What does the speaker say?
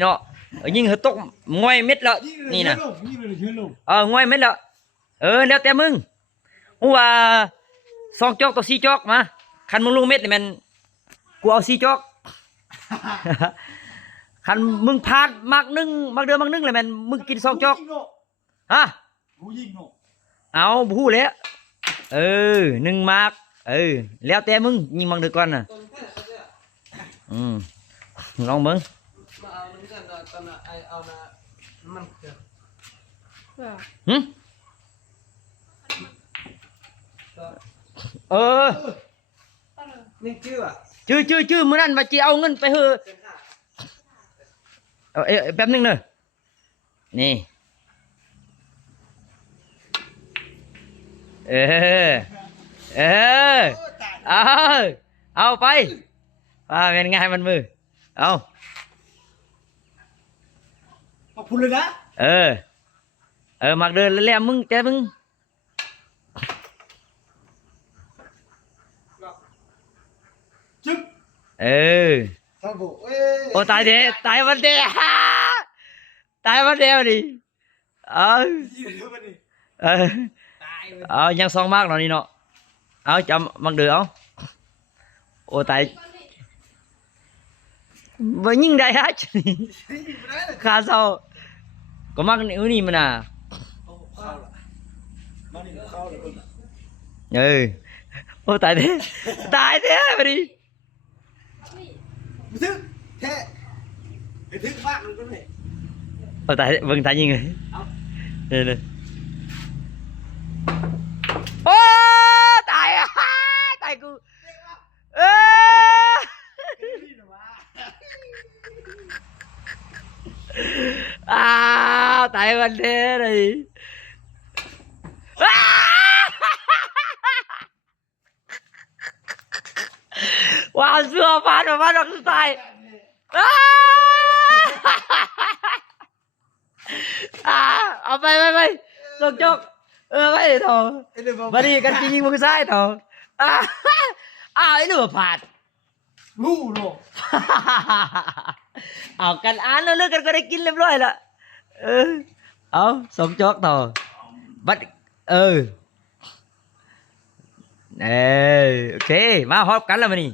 เนาะยิงเหอะตกง่อยเม็ดแล้วนี่นะง่อยเม็ดแล้วแล้วแต่มึงกูว่า2 จอกต่อ4 จอกมาคันมึงลงเม็ดนี่มันกูเอา4 จอกคันมึงพลาดมัก1มักเดือนมัก1เลยมันมึงกิน2 จอกฮะเอาพูดแล้ว1 มักแล้วแต่มึงยิงมักเดือนก่อนน่ะลองมึงหึนี่ชื่ออ่ะชื่อมื้อนั้นว่าสิเอาเงินไปเฮ้อแป๊บนึงเด้อนี่เอาไปเป็นไงมันมือเอาขอบคุณเลยนะมักเดินแล้วมึงแกมึงจึ๊บครับผมโอ้ตายเด้ตายวันเด้ตายวันเดียวดิยัง2 มักเนาะนี่เนาะเอาจำมักเดือเอาโอ้ตายบ่ยิงได้ฮะขาเศร้าก็มักนี่มันน่ะโอ้ตายเด้ไปดิทึกแท้ทึกมากเลยก็เลยตายเบิ่งตายยิงเลยเลยโอ้ตายตายกูตายวันเด้เลยว้าวเสื้อผ้าออกมาดอกตายเอาไปส่งจกไปเถอะมาดีกันจริงมึงใช่เถอะไอ้หนูผ่านรู้หรอเอากันอ่านแล้วเลิกกันก็ได้กินเรียบร้อยละเอาส่งจกเถอะบัดโอเคมาฮอบกันแล้วมานี่